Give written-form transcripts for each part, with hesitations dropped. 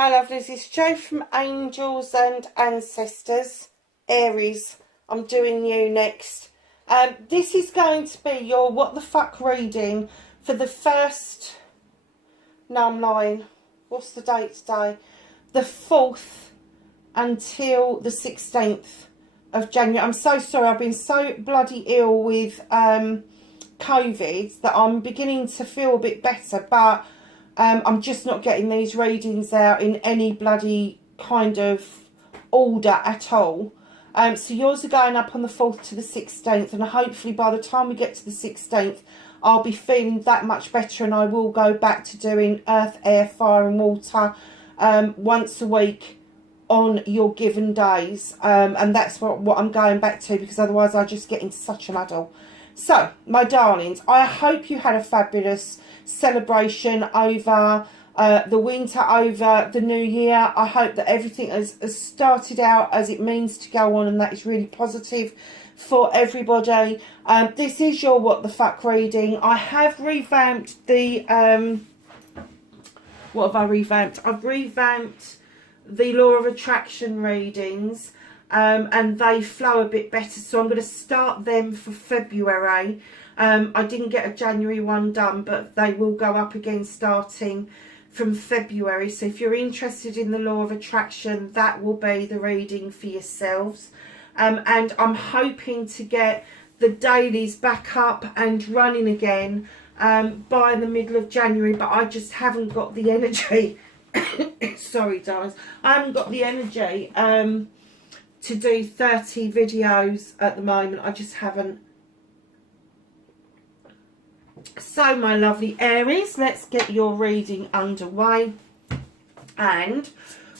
Hi lovelies, it's Jo from Angels and Ancestors, Aries. I'm doing you next. This is going to be your what the fuck reading for the first, no I'm lying, what's the date today? The 4th until the 16th of January. I'm so sorry, I've been so bloody ill with COVID that I'm beginning to feel a bit better, but I'm just not getting these readings out in any bloody kind of order at all. So yours are going up on the 4th to the 16th, and hopefully by the time we get to the 16th, I'll be feeling that much better, and I will go back to doing earth, air, fire and water once a week on your given days. And that's what I'm going back to, because otherwise I just get into such a muddle. So, my darlings, I hope you had a fabulous celebration over the winter, over the new year. I hope that everything has started out as it means to go on, and that is really positive for everybody. This is your what the fuck reading. I have revamped the what have I revamped? I've revamped the law of attraction readings, and they flow a bit better, so I'm going to start them for February. I didn't get a January one done, but they will go up again starting from February. So if you're interested in the law of attraction, that will be the reading for yourselves. And I'm hoping to get the dailies back up and running again by the middle of January, but I just haven't got the energy. Sorry darlings, I haven't got the energy to do 30 videos at the moment. I just haven't. So my lovely Aries, let's get your reading underway, and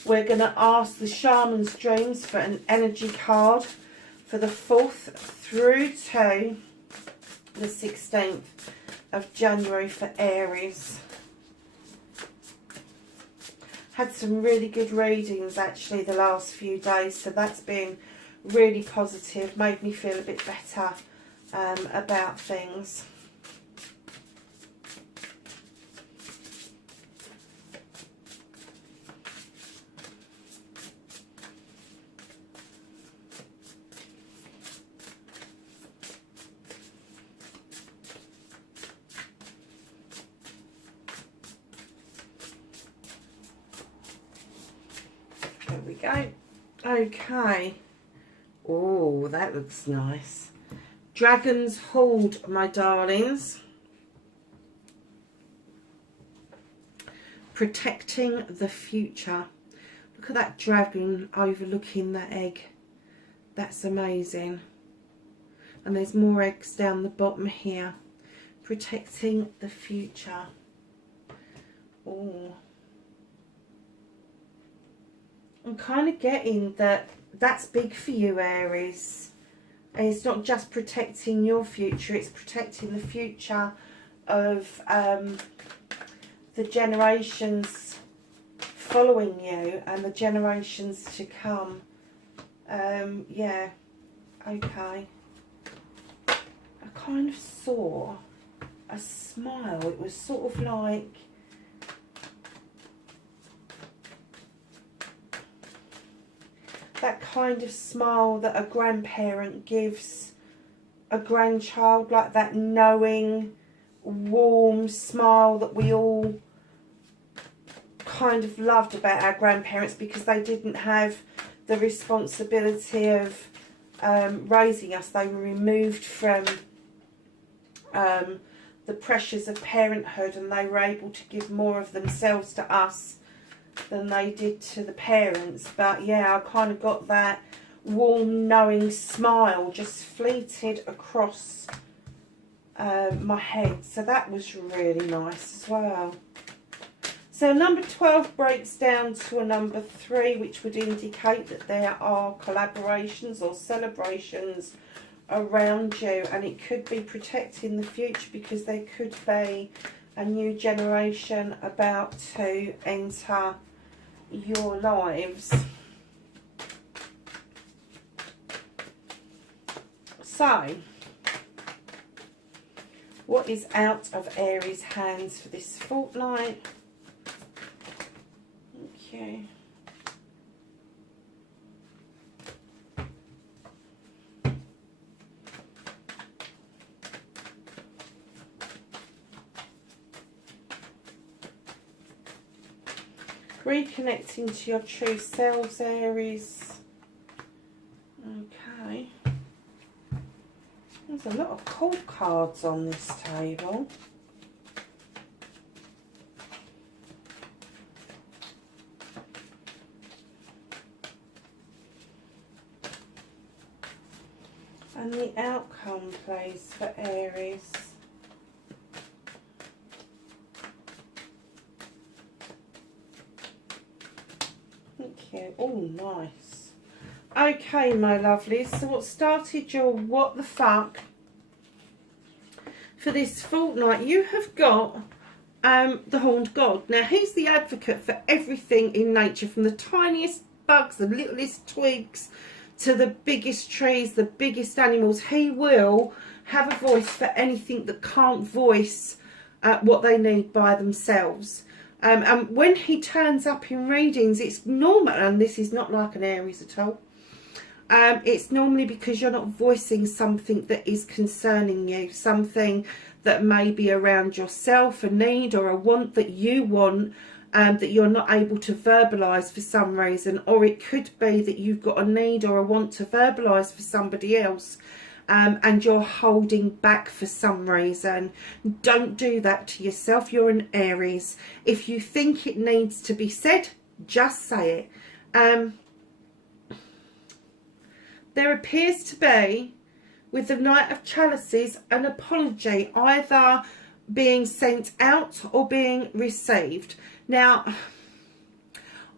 we're going to ask the Shaman's Dreams for an energy card for the 4th through to the 16th of January for Aries. Had some really good readings actually the last few days, so that's been really positive, made me feel a bit better about things. There we go. Okay. Oh, that looks nice. Dragon's Hold, my darlings. Protecting the future. Look at that dragon overlooking that egg. That's amazing. And there's more eggs down the bottom here. Protecting the future. Oh. I'm kind of getting that that's big for you, Aries. And it's not just protecting your future, it's protecting the future of the generations following you and the generations to come. Yeah, okay. I kind of saw a smile. It was sort of like, that kind of smile that a grandparent gives a grandchild, like that knowing, warm smile that we all kind of loved about our grandparents, because they didn't have the responsibility of raising us. They were removed from the pressures of parenthood, and they were able to give more of themselves to us than they did to the parents. But yeah, I kind of got that warm knowing smile just fleeted across my head, so that was really nice as well. So number 12 breaks down to a number 3, which would indicate that there are collaborations or celebrations around you, and it could be protecting the future, because there could be a new generation about to enter your lives. So, what is out of Aries' hands for this fortnight? you. Reconnecting to your true selves, Aries. Okay. There's a lot of cool cards on this table. And the outcome, please, for Aries. Thank you. Oh, nice. Okay, my lovelies. So what started your what the fuck for this fortnight? You have got the Horned God. Now, he's the advocate for everything in nature, from the tiniest bugs, the littlest twigs, to the biggest trees, the biggest animals. He will have a voice for anything that can't voice what they need by themselves. And when he turns up in readings, it's normal, and this is not like an Aries at all. It's normally because you're not voicing something that is concerning you, something that may be around yourself, a need or a want that you want, that you're not able to verbalise for some reason. Or it could be that you've got a need or a want to verbalise for somebody else, and you're holding back for some reason. Don't do that to yourself. You're an Aries. If you think it needs to be said, just say it. There appears to be, with the Knight of Chalices, an apology either being sent out or being received. Now,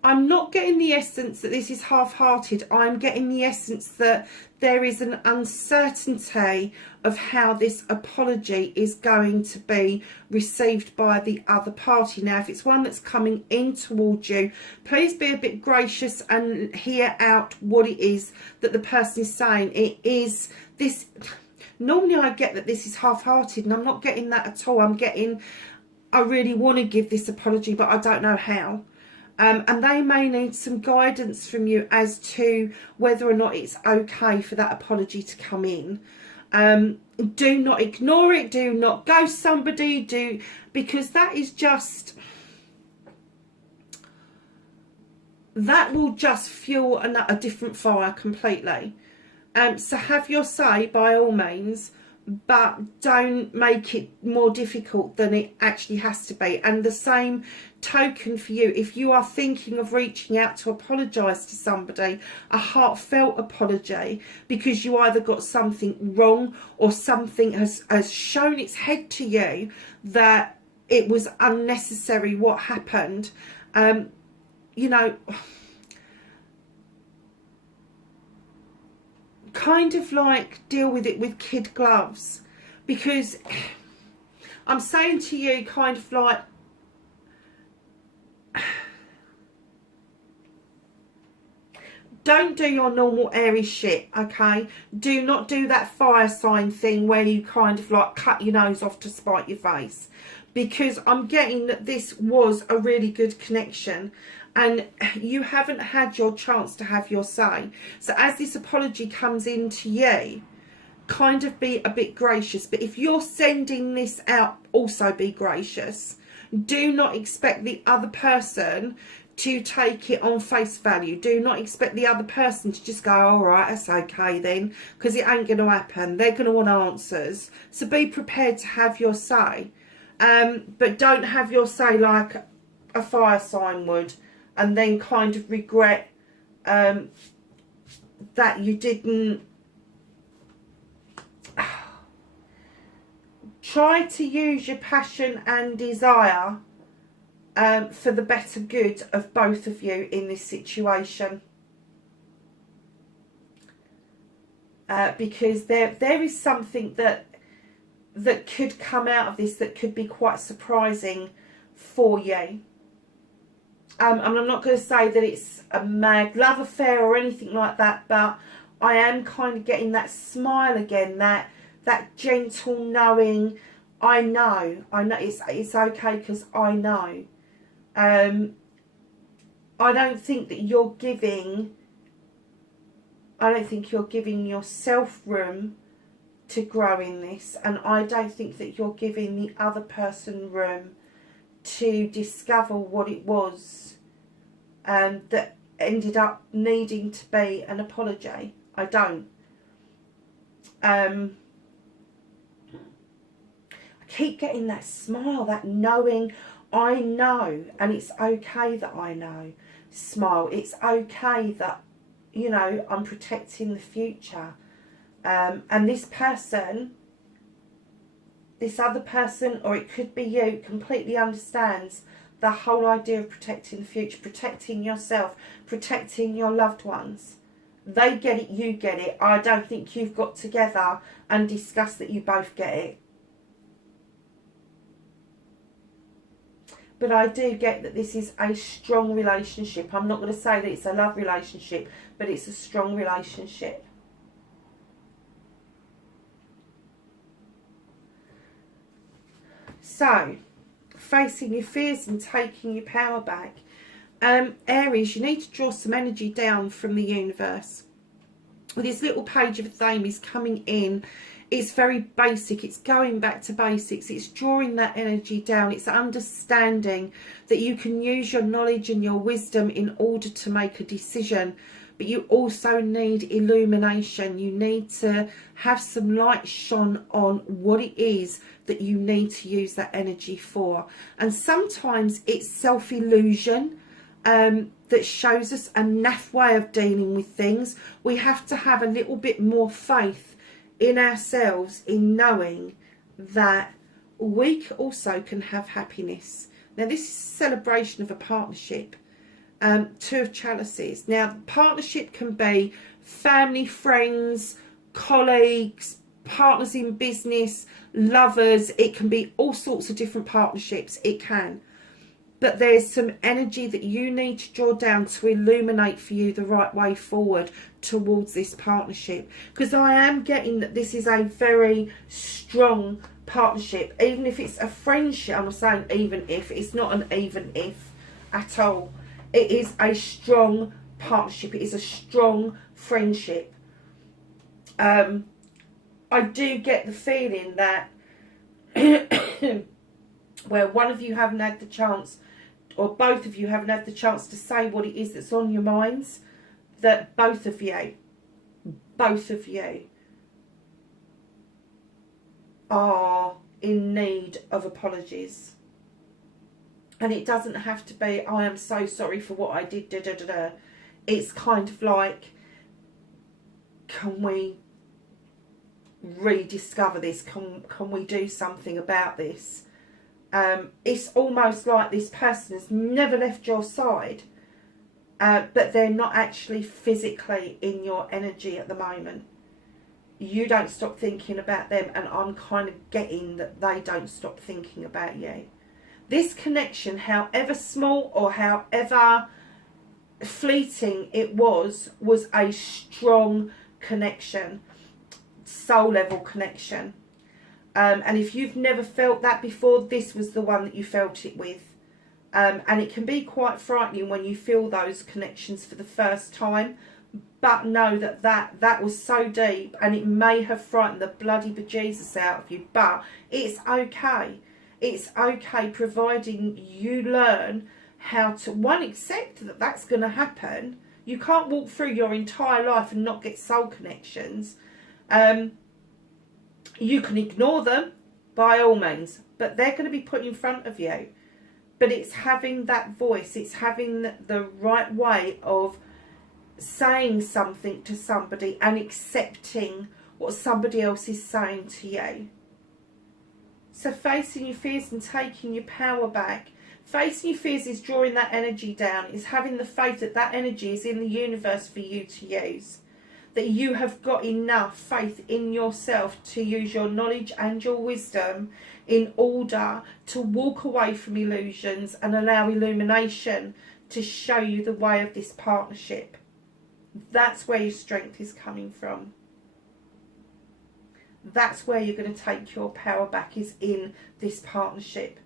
I'm not getting the essence that this is half-hearted. I'm getting the essence that there is an uncertainty of how this apology is going to be received by the other party. Now, if it's one that's coming in towards you, please be a bit gracious and hear out what it is that the person is saying. It is this... Normally I get that this is half-hearted, and I'm not getting that at all. I'm getting, I really want to give this apology, but I don't know how. And they may need some guidance from you as to whether or not it's okay for that apology to come in. Do not ignore it. Do not ghost somebody. Because that is just... that will just fuel a different fire completely. So have your say by all means, but don't make it more difficult than it actually has to be. And the same token for you, if you are thinking of reaching out to apologise to somebody, a heartfelt apology, because you either got something wrong or something has shown its head to you that it was unnecessary what happened, you know, kind of like deal with it with kid gloves. Because I'm saying to you, kind of like, don't do your normal Aries shit, okay? Do not do that fire sign thing where you kind of like cut your nose off to spite your face. Because I'm getting that this was a really good connection, and you haven't had your chance to have your say. So as this apology comes into you, kind of be a bit gracious. But if you're sending this out, also be gracious. Do not expect the other person to take it on face value. Do not expect the other person to just go, all right, that's okay then, because it ain't going to happen. They're going to want answers. So be prepared to have your say. But don't have your say like a fire sign would, and then kind of regret that you didn't. Try to use your passion and desire for the better good of both of you in this situation. Because there is something that could come out of this that could be quite surprising for you. And I'm not going to say that it's a mad love affair or anything like that, but I am kind of getting that smile again, that gentle knowing, I know it's okay because I know. I don't think that you're giving, I don't think you're giving yourself room to grow in this, and I don't think that you're giving the other person room to discover what it was that ended up needing to be an apology. I don't. I keep getting that smile, that knowing, I know, and it's okay that I know. Smile, it's okay that, you know, I'm protecting the future. And this person, this other person, or it could be you, completely understands the whole idea of protecting the future, protecting yourself, protecting your loved ones. They get it, you get it. I don't think you've got together and discussed that you both get it. But I do get that this is a strong relationship. I'm not going to say that it's a love relationship, but it's a strong relationship. So, facing your fears and taking your power back. Aries, you need to draw some energy down from the universe. This little page of fame is coming in. It's very basic. It's going back to basics. It's drawing that energy down. It's understanding that you can use your knowledge and your wisdom in order to make a decision. But you also need illumination. You need to have some light shone on what it is that you need to use that energy for. And sometimes it's self-illusion that shows us a naff way of dealing with things. We have to have a little bit more faith in ourselves, in knowing that we also can have happiness. Now, this is a celebration of a partnership. Two of chalices. Now, partnership can be family, friends, colleagues, partners in business, lovers. It can be all sorts of different partnerships. It can. But there's some energy that you need to draw down to illuminate for you the right way forward towards this partnership. Because I am getting that this is a very strong partnership. Even if it's a friendship, I'm saying even if, it's not an even if at all. It is a strong partnership. It is a strong friendship. I do get the feeling that where one of you haven't had the chance, or both of you haven't had the chance to say what it is that's on your minds, that both of you are in need of apologies. And it doesn't have to be, I am so sorry for what I did, da da da da. It's kind of like, can we rediscover this? Can we do something about this? It's almost like this person has never left your side, but they're not actually physically in your energy at the moment. You don't stop thinking about them, and I'm kind of getting that they don't stop thinking about you. This connection, however small or however fleeting it was a strong connection, soul level connection. And if you've never felt that before, this was the one that you felt it with. And it can be quite frightening when you feel those connections for the first time. But know that was so deep, and it may have frightened the bloody bejesus out of you. But it's okay. It's okay, providing you learn how to, one, accept that that's going to happen. You can't walk through your entire life and not get soul connections. You can ignore them, by all means, but they're going to be put in front of you. But it's having that voice, it's having the right way of saying something to somebody and accepting what somebody else is saying to you. So facing your fears and taking your power back. Facing your fears is drawing that energy down. It's having the faith that that energy is in the universe for you to use. That you have got enough faith in yourself to use your knowledge and your wisdom in order to walk away from illusions and allow illumination to show you the way of this partnership. That's where your strength is coming from. That's where you're going to take your power back, is in this partnership.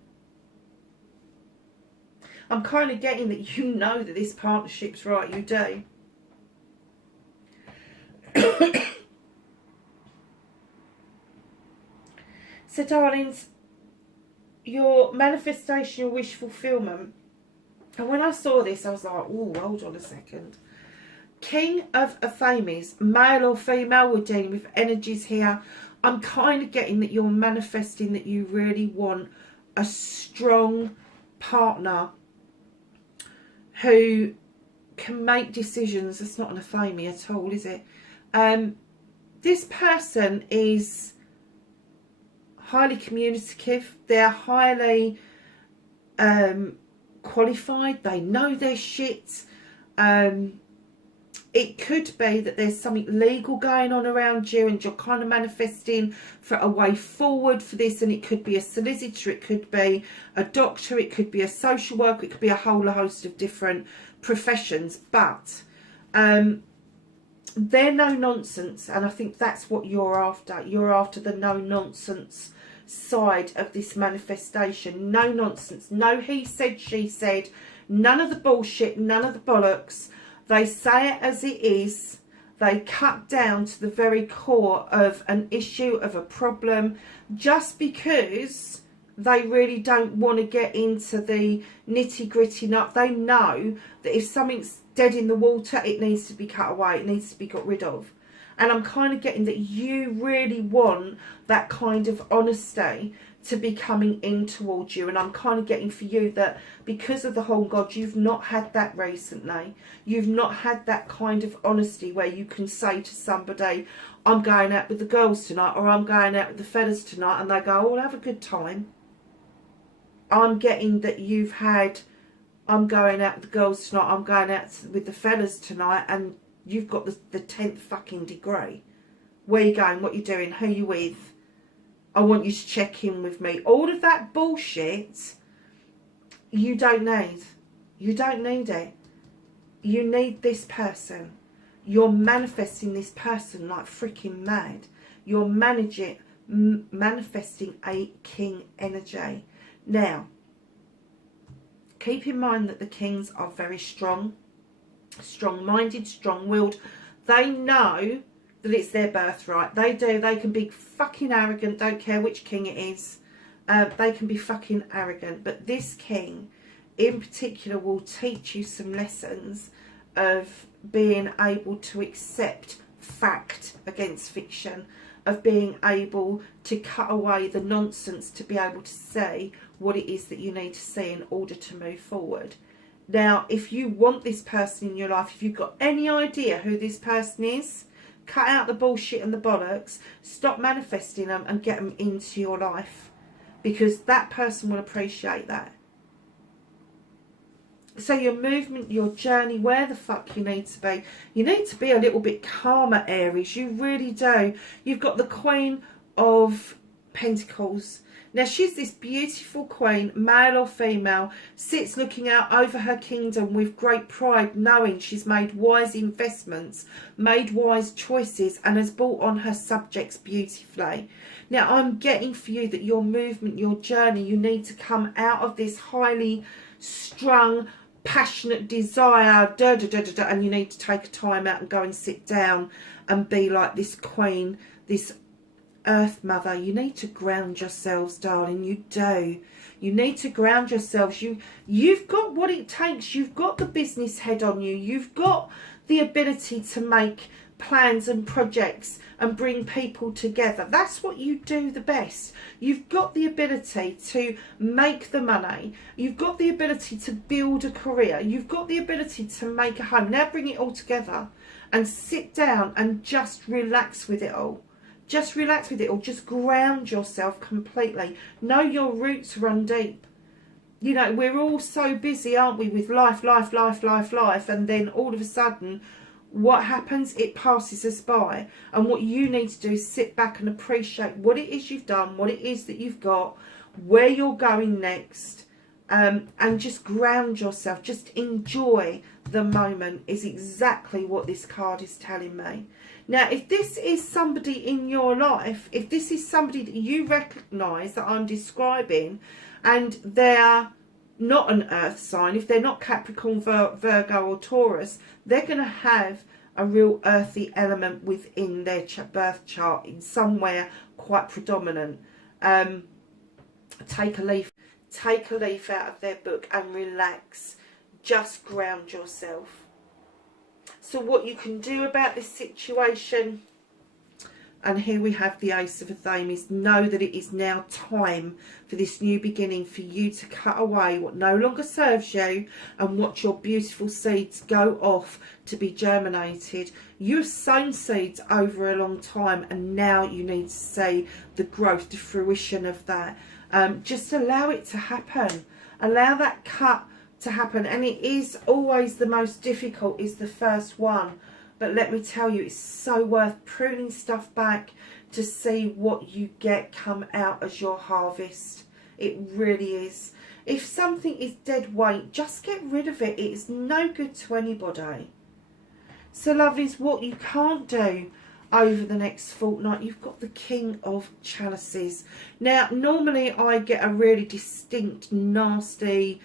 I'm kind of getting that you know that this partnership's right. You do. So, darlings, your manifestation, your wish fulfillment. And when I saw this, I was like, oh, hold on a second. King of Famies, male or female, we're dealing with energies here. I'm kind of getting that you're manifesting that you really want a strong partner who can make decisions. It's not an Afami at all, is it? This person is highly communicative. They're highly qualified. They know their shit. It could be that there's something legal going on around you and you're kind of manifesting for a way forward for this, and it could be a solicitor, it could be a doctor, it could be a social worker, it could be a whole host of different professions, but they're no nonsense, and I think that's what you're after. You're after the no nonsense side of this manifestation. No nonsense, no he said, she said, none of the bullshit, none of the bollocks. They say it as it is. They cut down to the very core of an issue, of a problem, just because they really don't want to get into the nitty gritty nut. They know that if something's dead in the water, it needs to be cut away. It needs to be got rid of. And I'm kind of getting that you really want that kind of honesty to be coming in towards you. And I'm kind of getting for you that because of the whole God, you've not had that recently. You've not had that kind of honesty where you can say to somebody, I'm going out with the girls tonight, or I'm going out with the fellas tonight, and they go, oh, have a good time. I'm getting that you've had, I'm going out with the girls tonight, I'm going out with the fellas tonight, and you've got the 10th fucking degree. Where you going? What you doing? Who you with? I want you to check in with me. All of that bullshit, you don't need. You don't need it. You need this person. You're manifesting this person like freaking mad. You're manifesting a king energy. Now, keep in mind that the kings are very strong, strong-minded, strong-willed. They know that it's their birthright. They do. They can be fucking arrogant. Don't care which king it is. They can be fucking arrogant. But this king in particular will teach you some lessons of being able to accept fact against fiction, of being able to cut away the nonsense to be able to say what it is that you need to see in order to move forward. Now, if you want this person in your life, if you've got any idea who this person is, cut out the bullshit and the bollocks, stop manifesting them and get them into your life, because that person will appreciate that. So your movement, your journey, where the fuck you need to be. You need to be a little bit calmer, Aries. You really do. You've got the Queen of Pentacles. Now, she's this beautiful queen, male or female, sits looking out over her kingdom with great pride, knowing she's made wise investments, made wise choices, and has brought on her subjects beautifully. Now, I'm getting for you that your movement, your journey, you need to come out of this highly strung, passionate desire, and you need to take a time out and go and sit down and be like this queen, this Earth Mother. You need to ground yourselves, darling. You do. You need to ground yourselves. You've got what it takes. You've got the business head on you. You've got the ability to make plans and projects and bring people together. That's what you do the best. You've got the ability to make the money. You've got the ability to build a career. You've got the ability to make a home. Now bring it all together and sit down and just relax with it all. Just relax with it all. Just ground yourself completely. Know your roots run deep. You know, we're all so busy, aren't we, with life, and then all of a sudden, what happens? It passes us by. And what you need to do is sit back and appreciate what it is you've done, what it is that you've got, where you're going next, and just ground yourself. Just enjoy the moment is exactly what this card is telling me. Now, if this is somebody in your life, if this is somebody that you recognise that I'm describing, and they're not an earth sign, if they're not Capricorn, Virgo or Taurus, they're going to have a real earthy element within their birth chart in somewhere quite predominant. Take a leaf out of their book and relax. Just ground yourself. So what you can do about this situation, and here we have the Ace of Athame, is know that it is now time for this new beginning, for you to cut away what no longer serves you and watch your beautiful seeds go off to be germinated. You've sown seeds over a long time, and now you need to see the growth, the fruition of that. Just allow it to happen. Allow that cut to happen. And it is always the most difficult, is the first one. But let me tell you, it's so worth pruning stuff back to see what you get come out as your harvest. It really is. If something is dead weight, just get rid of it. It is no good to anybody. So lovelies, what you can't do over the next fortnight, you've got the King of Chalices. Now, normally I get a really distinct, nasty,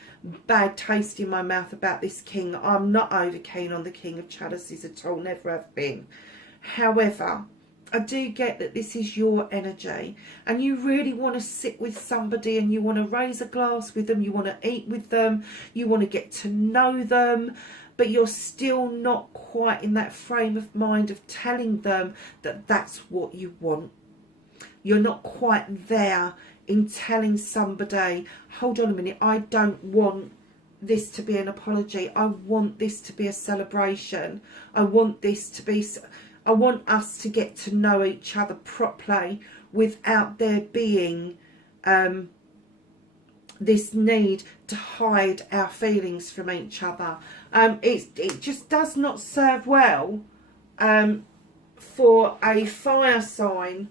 bad taste in my mouth about this King. I'm not over keen on the King of Chalices at all, never have been. However, I do get that this is your energy, and you really want to sit with somebody and you want to raise a glass with them, you want to eat with them, you want to get to know them, but you're still not quite in that frame of mind of telling them that that's what you want. You're not quite there in telling somebody, hold on a minute, I don't want this to be an apology. I want this to be a celebration. I want us to get to know each other properly without there being this need to hide our feelings from each other. It just does not serve well for a fire sign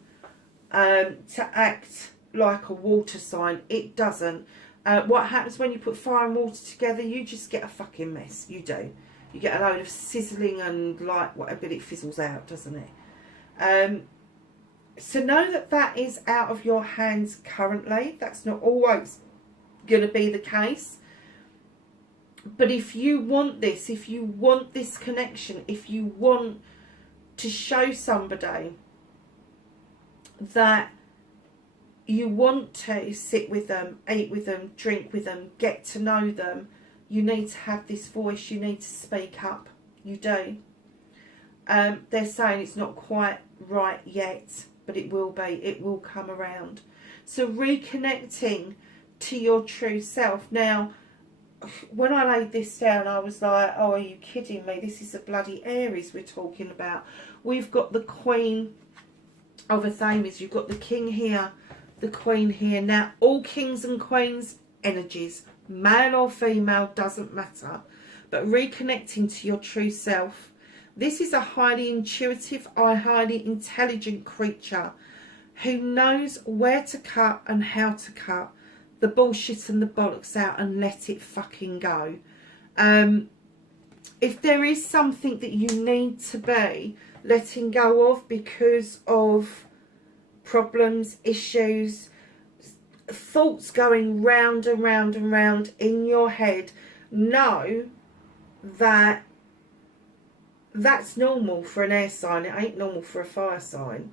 to act like a water sign. It doesn't. What happens when you put fire and water together? You just get a fucking mess. You do. You get a load of sizzling and like whatever, it fizzles out, doesn't it? So know that that is out of your hands currently. That's not always going to be the case. But if you want this, if you want this connection, if you want to show somebody that you want to sit with them, eat with them, drink with them, get to know them, you need to have this voice, you need to speak up. You do. They're saying it's not quite right yet, but it will be. It will come around. So reconnecting to your true self. Now, when I laid this down, I was like, oh, are you kidding me? This is a bloody Aries we're talking about. We've got the Queen of Athames. You've got the King here, the Queen here. Now, all kings and queens, energies, male or female, doesn't matter. But reconnecting to your true self. This is a highly intuitive, highly intelligent creature who knows where to cut and how to cut the bullshit and the bollocks out and let it fucking go. If there is something that you need to be letting go of because of problems, issues, thoughts going round and round and round in your head, know that that's normal for an air sign. It ain't normal for a fire sign.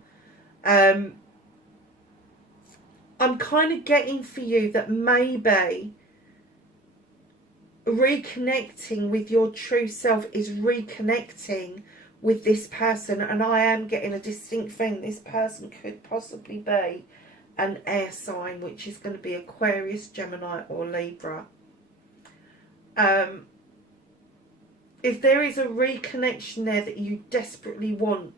I'm kind of getting for you that maybe reconnecting with your true self is reconnecting with this person, and I am getting a distinct thing. This person could possibly be an air sign, which is going to be Aquarius, Gemini or Libra. If there is a reconnection there that you desperately want,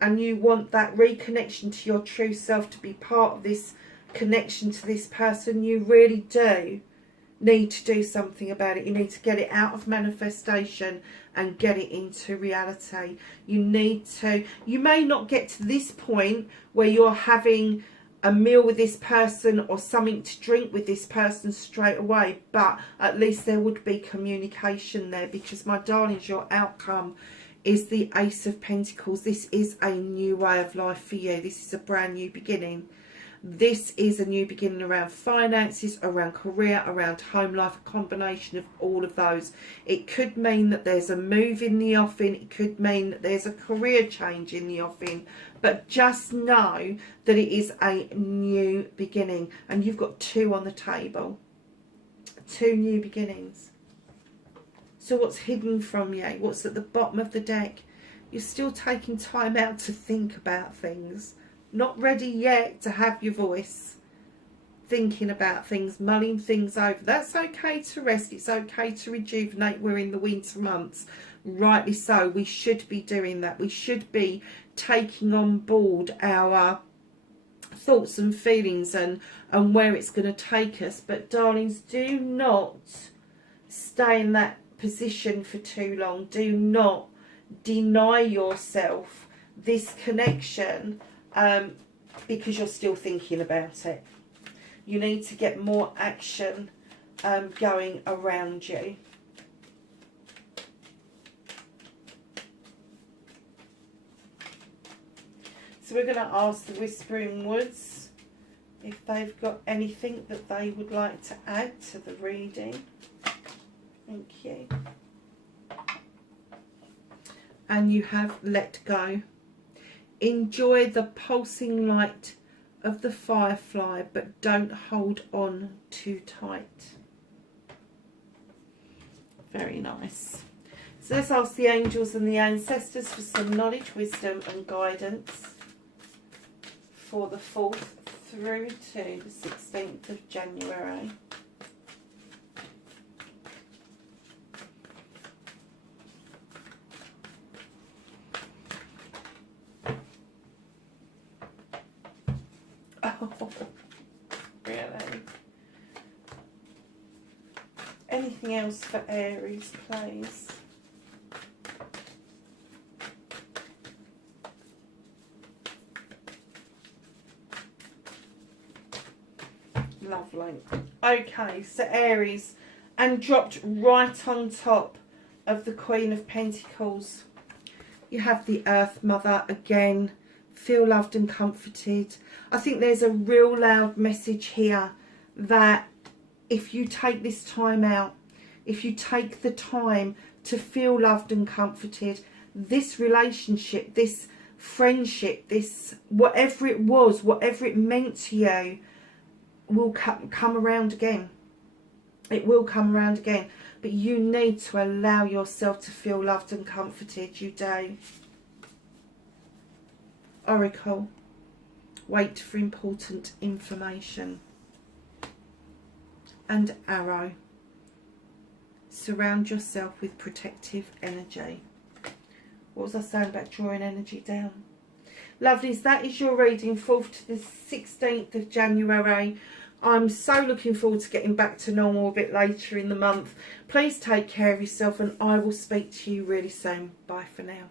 and you want that reconnection to your true self to be part of this connection to this person, you really do need to do something about it. You need to get it out of manifestation and get it into reality. You need to, you may not get to this point where you're having a meal with this person or something to drink with this person straight away, but at least there would be communication there, because my darlings, your outcome is the Ace of Pentacles. This is a new way of life for you. This is a brand new beginning. This is a new beginning around finances, around career, around home life, a combination of all of those. It could mean that there's a move in the offing. It could mean that there's a career change in the offing. But just know that it is a new beginning. And you've got 2 on the table. 2 new beginnings. So what's hidden from you? What's at the bottom of the deck? You're still taking time out to think about things. Not ready yet to have your voice. Thinking about things, mulling things over. That's okay to rest. It's okay to rejuvenate. We're in the winter months. Rightly so. We should be doing that. We should be taking on board our thoughts and feelings and where it's going to take us. But darlings, do not stay in that position for too long. Do not deny yourself this connection because you're still thinking about it. You need to get more action going around you. So we're going to ask the Whispering Woods if they've got anything that they would like to add to the reading. Thank you. And you have let go. Enjoy the pulsing light of the firefly, but don't hold on too tight. Very nice. So let's ask the angels and the ancestors for some knowledge, wisdom and guidance for the 4th through to the 16th of January. Oh, really? Anything else for Aries, please? Lovely. Okay, so Aries, and dropped right on top of the Queen of Pentacles, you have the Earth Mother again. Feel loved and comforted. I think there's a real loud message here that if you take this time out, if you take the time to feel loved and comforted, this relationship, this friendship, this whatever it was, whatever it meant to you, will come around again. It will come around again. But you need to allow yourself to feel loved and comforted. You do. Oracle, wait for important information. And Arrow, surround yourself with protective energy. What was I saying about drawing energy down? Lovelies, that is your reading, 4th to the 16th of January. I'm so looking forward to getting back to normal a bit later in the month. Please take care of yourself and I will speak to you really soon. Bye for now.